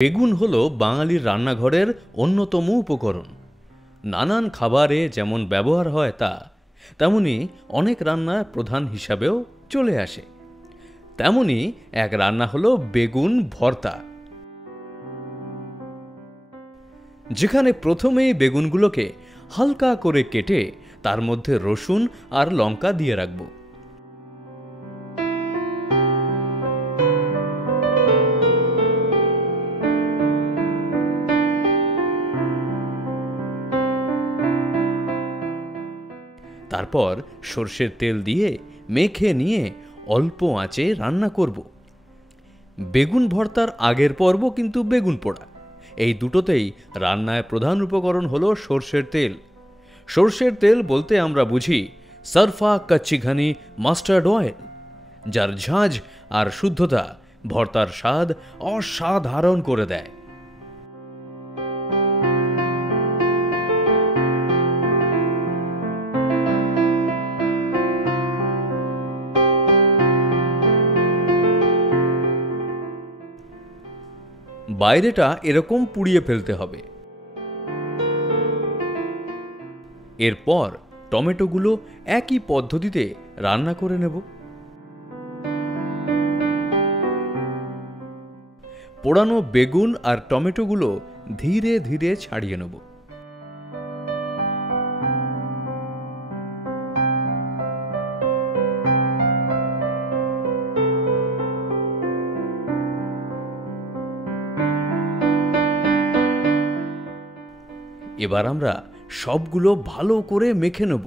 বেগুন হলো বাঙালির রান্নাঘরের অন্যতম উপকরণ। নানান খাবারে যেমন ব্যবহার হয় তেমনি অনেক রান্নার প্রধান হিসাবেও চলে আসে। তেমনি এক রান্না হলো বেগুন ভর্তা, যেখানে প্রথমেই বেগুনগুলোকে হালকা করে কেটে তার মধ্যে রসুন আর লঙ্কা দিয়ে রাখব। তারপর সর্ষের তেল দিয়ে মেখে নিয়ে অল্প আঁচে রান্না করব। বেগুন ভর্তার আগের পর্ব কিন্তু বেগুন পোড়া। এই দুটোতেই রান্নায় প্রধান উপকরণ হলো সর্ষের তেল। সর্ষের তেল বলতে আমরা বুঝি সারফা কচ্চি ঘনি মাস্টার্ড অয়েল, যার ঝাঁঝ আর শুদ্ধতা ভর্তার স্বাদ অসাধারণ করে দেয়। বাইরেটা এরকম পুড়িয়ে ফেলতে হবে। এরপর টমেটোগুলো একই পদ্ধতিতে রান্না করে নেব। পোড়ানো বেগুন আর টমেটোগুলো ধীরে ধীরে ছাড়িয়ে নেব। এবার আমরা সবগুলো ভালো করে মেখে নেব।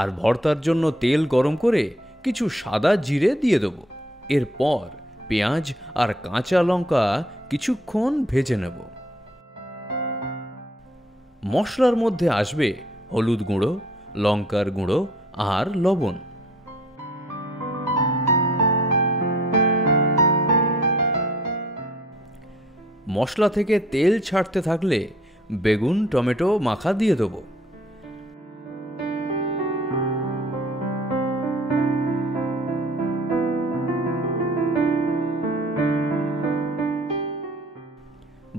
আর ভর্তার জন্য তেল গরম করে কিছু সাদা জিরে দিয়ে দেব। এরপর পেঁয়াজ আর কাঁচা লঙ্কা কিছুক্ষণ ভেজে নেব। মশলার মধ্যে আসবে হলুদ গুঁড়ো, লঙ্কার গুঁড়ো আর লবণ। মশলা থেকে তেল ছাড়তে থাকলে বেগুন টমেটো মাখা দিয়ে দেব।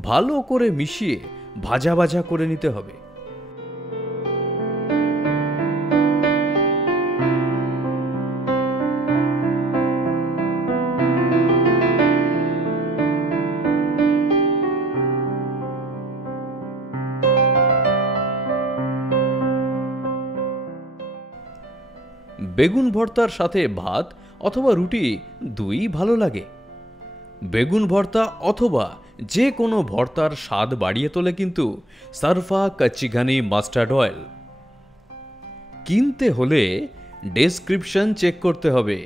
ভালো করে মিশিয়ে ভাজা ভাজা করে নিতে হবে। বেগুন ভর্তার সাথে ভাত অথবা রুটি দুই ভালো লাগে। বেগুন ভর্তা অথবা যে কোনো ভর্তার স্বাদ বাড়িয়ে তোলে কিন্তু সারফা কচ্চি ঘনি মাস্টার্ড অয়েল। কিনতে হলে ডেসক্রিপশন চেক করতে হবে।